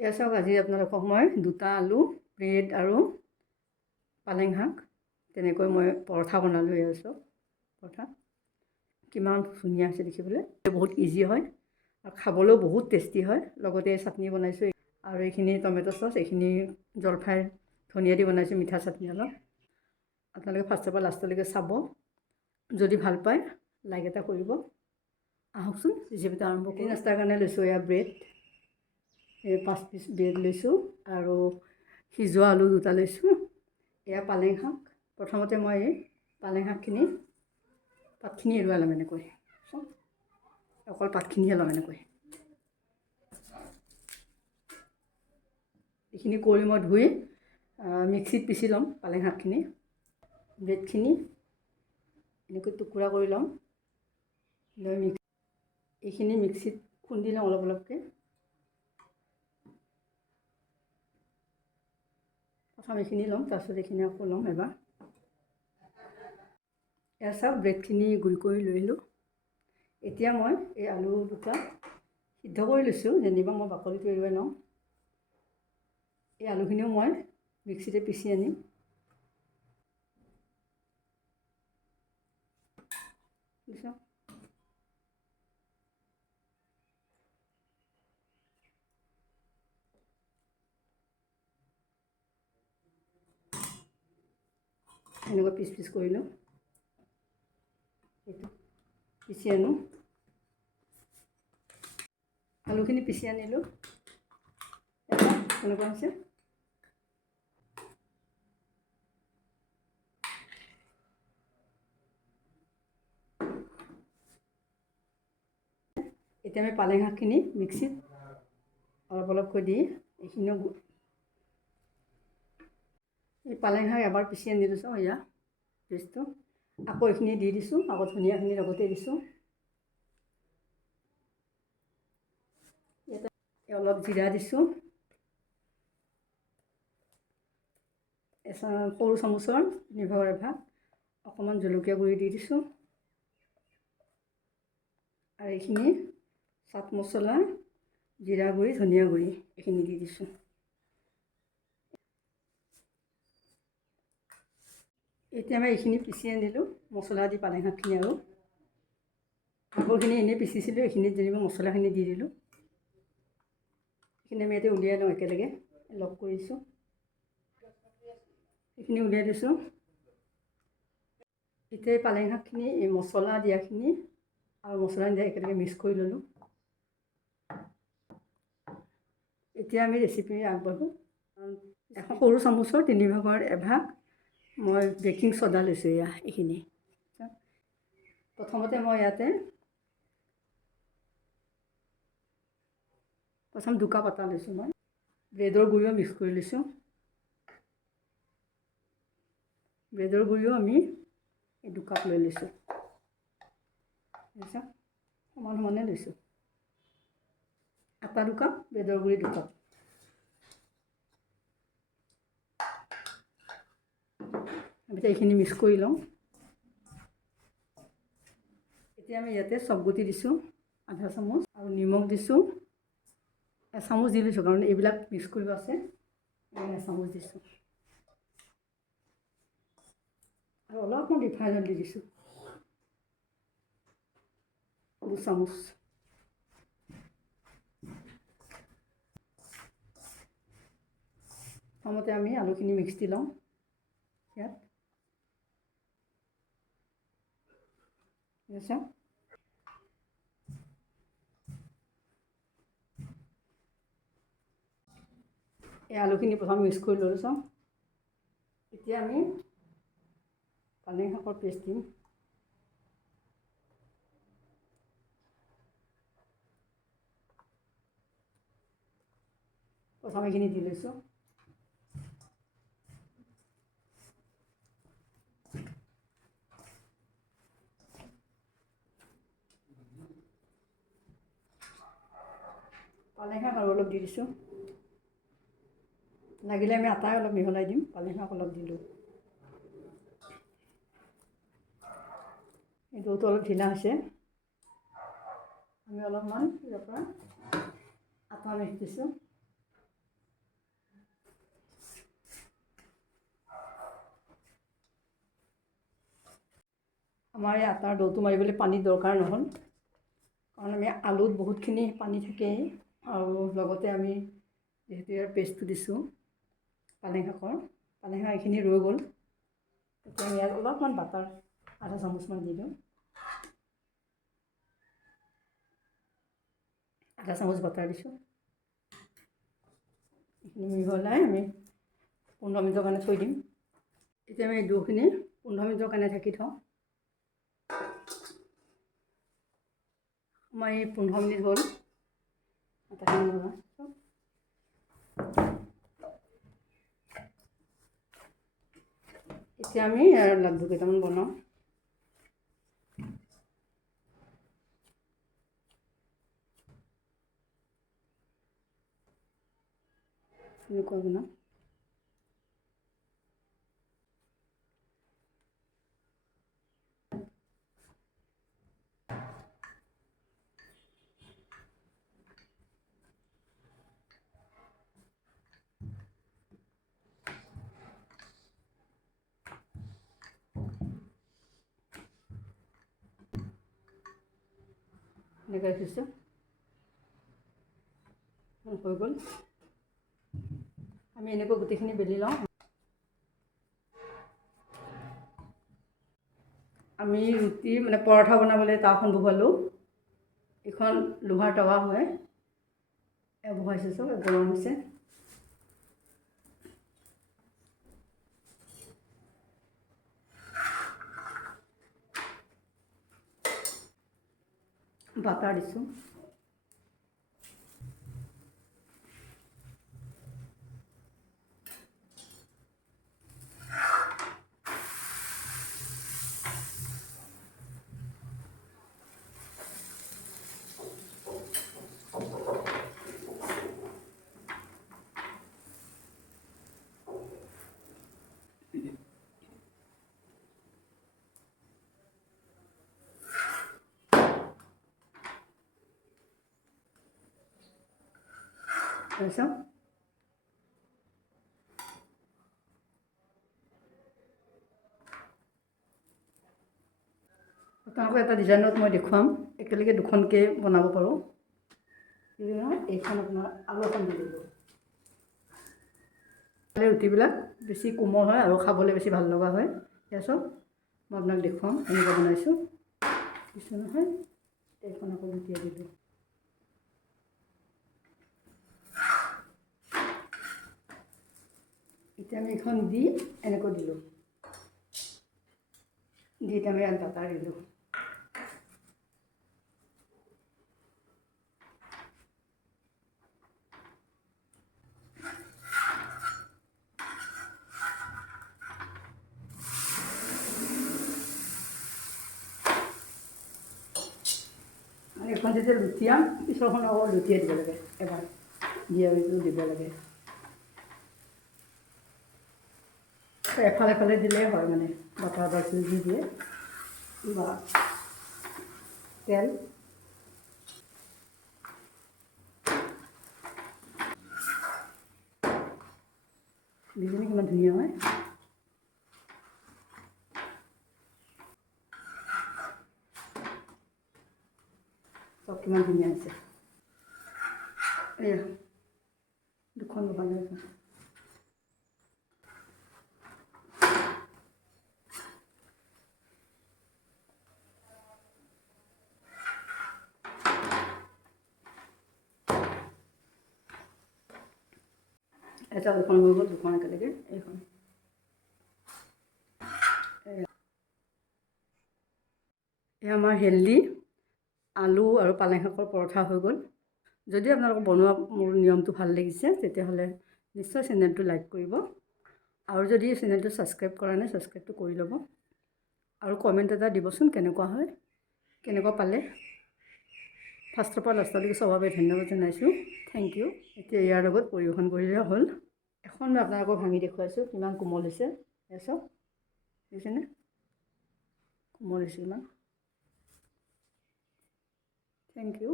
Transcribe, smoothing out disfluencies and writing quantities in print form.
এয়া চাওক, আজি আপোনালোকক মই 2টা আলু, ব্ৰেড আৰু পালেং শাক তেনেকৈ মই পৰঠা বনালোঁ। এয়া চাওক পৰঠা কিমান ধুনীয়া হৈছে দেখিবলৈ। বহুত ইজি হয় আৰু খাবলৈও বহুত টেষ্টি হয়। লগতে চাটনি বনাইছোঁ আৰু এইখিনি টমেটো চচ, এইখিনি জলফাই ধনিয়া দি বনাইছোঁ, মিঠা চাটনি অলপ। আপোনালোকে ফাৰ্ষ্টৰ পৰা লাষ্টলৈকে চাব। যদি ভাল পায় লাইক এটা কৰিব। আহকচোন ৰেচিপিটো আৰম্ভ কৰোঁ। নাস্তাৰ কাৰণে লৈছোঁ এয়া ব্ৰেড, 5 পিচ ব্ৰেড লৈছোঁ আৰু সিজোৱা আলু 2টা লৈছোঁ। এয়া পালেং শাক। প্ৰথমতে মই এই পালেং শাকখিনি পাতখিনি এৰুৱাই ল'ম এনেকৈ, অকল পাতখিনিহে ল'ম এনেকৈ। এইখিনি কৰি মই ধুই মিক্সিত পিচি ল'ম পালেং শাকখিনি। ব্ৰেডখিনি এনেকৈ টুকুৰা কৰি ল'ম, লৈ এইখিনি মিক্সিত খুন্দি লওঁ অলপ অলপকৈ। প্ৰথম এইখিনি ল'ম, তাৰপিছত এইখিনি আকৌ ল'ম এবাৰ। এয়া চাওক, ব্ৰেডখিনি গুড়ি কৰি লৈ আহিলোঁ। এতিয়া মই এই আলু 2টা সিদ্ধ কৰি লৈছোঁ, যেনিবা মই বাকলিটো এৰুৱাই লওঁ। এই আলুখিনিও মই মিক্সিতে পিচি আনিম। এনেকৈ পিচ পিচ কৰি লওঁ, এইটো পিচি আনো। আলুখিনি পিচি আনিলোঁ, এনেকুৱা হৈছে। এতিয়া আমি পালেং শাকখিনি মিক্সিত অলপ অলপকৈ দি এইখিনিও এই পালেং শাক এবাৰ পিচি আনি দিছোঁ। এয়া পেষ্টটো আকৌ এইখিনি দি দিছোঁ, আকৌ ধনিয়াখিনি লগতে দিছোঁ। ইয়াতে অলপ জিৰা দিছোঁ, সৰু চামুচৰ 1/2, অকণমান জলকীয়া গুড়ি দি দিছোঁ আৰু এইখিনি চাট মছলা, জিৰা গুড়ি, ধনিয়া গুড়ি এইখিনি দি দিছোঁ। এতিয়া মই এইখিনি পিচি আনিলোঁ মছলা দি পালেং শাকখিনি, আৰু আগৰখিনি এনেই পিচিছিলোঁ, এইখিনিত যেনিবা মছলাখিনি দি দিলোঁ। এইখিনি আমি ইয়াতে উলিয়াই লওঁ, একেলগে লগ কৰিছোঁ। এইখিনি উলিয়াই দিছোঁ। এতিয়া পালেং শাকখিনি এই মছলা দিয়াখিনি আৰু মছলা দিয়া একেলগে মিক্স কৰি ল'লোঁ। এতিয়া আমি ৰেচিপি আগবাঢ়োঁ। এখন সৰু চামুচৰ 1/3 মই বেকিং চ'ডা লৈছোঁ। এয়া এইখিনি প্ৰথমতে মই ইয়াতে প্ৰথম 2 কাপ আটা লৈছোঁ। মই ব্ৰেডৰ গুড়িও মিক্স কৰি লৈছোঁ। ব্ৰেডৰ গুড়িও আমি এই 2 কাপ লৈ লৈছোঁ। সমান সমানে লৈছোঁ। আটা 2 কাপ, ব্ৰেডৰ গুড়ি 2 কাপ। এতিয়া এইখিনি মিক্স কৰি লওঁ। এতিয়া আমি ইয়াতে চবগুটি দিছোঁ 1/2 চামুচ আৰু নিমখ দিছোঁ 1 চামুচ দি লৈছোঁ, কাৰণ এইবিলাক মিক্স কৰিব আছে। 1 চামুচ দিছোঁ আৰু অলপমান ৰিফাইন অইল দি দিছোঁ 2 চামুচ। প্ৰথমতে আমি আলুখিনি মিক্স দি লওঁ ইয়াত। এই আলুখিনি প্ৰথম মিক্স কৰি লৈ চাওঁ। এতিয়া আমি পালেং শাকৰ পেষ্ট দিম। প্ৰথম এইখিনি দি লৈছোঁ। পালেং শাক আৰু অলপ দি দিছোঁ। লাগিলে আমি আটাই অলপ মিহলাই দিম। পালেং শাক অলপ দিলোঁ। এই ডোটো অলপ ঢিলা হৈছে। আমি অলপমান ইয়াৰ পৰা আটা মিক্স দিছোঁ। আমাৰ এই আটাৰ ডোটো মাৰিবলৈ পানী দৰকাৰ নহ'ল, কাৰণ আমি আলুত বহুতখিনি পানী থাকেই, আৰু লগতে আমি যিহেতু ইয়াৰ পেষ্টটো দিছোঁ পালেং শাকৰ, পালেং শাক এইখিনি ৰৈ গ'ল। এতিয়া আমি ইয়াত অলপমান বাটাৰ আধা চামুচমান দি দিওঁ, আধা চামুচ বাটাৰ দিছোঁ। এইখিনি মিহলাই আমি 15 মিনিটৰ কাৰণে থৈ দিম। এতিয়া আমি ডোখিনি 15 মিনিটৰ কাৰণে ঢাকি থওঁ। আমাৰ এই 15 মিনিট হ'ল আটাখিনি বনোৱা। এতিয়া আমি লাড্ডু কেইটামান বনাওঁ। এনেকুৱা বনাওঁ। এনেকৈ ৰাখিছোঁ, হৈ গ'ল। আমি এনেকৈ গোটেইখিনি বেলি লওঁ। আমি ৰুটি মানে পৰঠা বনাবলৈ টাৱাখন বহুৱালোঁ। এইখন লোহাৰ টাৱা হয়, বহাইছোঁ, চব গৰম হৈছে। বাটাৰ দিছোঁ। তাৰপিছত আপোনালোকক এটা ডিজাইনত মই দেখুৱাম, একেলগে দুখনকৈ বনাব পাৰোঁ। এইখন আপোনাৰ আলু এখন দি দিব। ৰুটিবিলাক বেছি কোমল হয় আৰু খাবলৈ বেছি ভাল লগা হয়। এয়া চব মই আপোনাক দেখুৱাম, এনেকৈ বনাইছোঁ। কিছু নহয়, এইখন আকৌ লুটিয়াই দিলোঁ। এতিয়া আমি এইখন দি এনেকৈ দিলোঁ, দি এতিয়া আমি ইয়াত বাটাৰ দিলোঁ। মানে এইখন যেতিয়া লুটিয়াম, পিছৰখন আকৌ লুটিয়াই দিব লাগে, এবাৰ দিব লাগে। এফালে এফালে দিলেই হয়, মানে বাটাৰ বা ঘিউ দি দিয়ে বা তেল। দেখিছেনে কিমান ধুনীয়া হয়। চব কিমান ধুনীয়া হৈছে। এয়া দুখন বনাই আছোঁ। এটা দুখন হৈ গ'ল, দুখন একেলগে এইখন। এয়া আমাৰ হেল্ডি আলু আৰু পালেং শাকৰ পৰঠা হৈ গ'ল। যদি আপোনালোকৰ বনোৱা মোৰ নিয়মটো ভাল লাগিছে, তেতিয়াহ'লে নিশ্চয় চেনেলটো লাইক কৰিব, আৰু যদি চেনেলটো ছাবস্ক্ৰাইব কৰা নাই, ছাবস্ক্ৰাইবটো কৰি ল'ব, আৰু কমেণ্ট এটা দিবচোন কেনেকুৱা হয়, কেনেকুৱা পালে। ফাৰ্ষ্টৰ পৰা লাষ্টলৈকে চবৰ বাবে ধন্যবাদ জনাইছোঁ। Thank you. এতিয়া ইয়াৰ লগত পৰিৱেশন কৰিলে হ'ল। এখন মই আপোনালোকক ভাঙি দেখুৱাইছোঁ, কিমান কোমল হৈছে। এই চব দেখিছেনে, কোমল হৈছে ইমান। Thank U.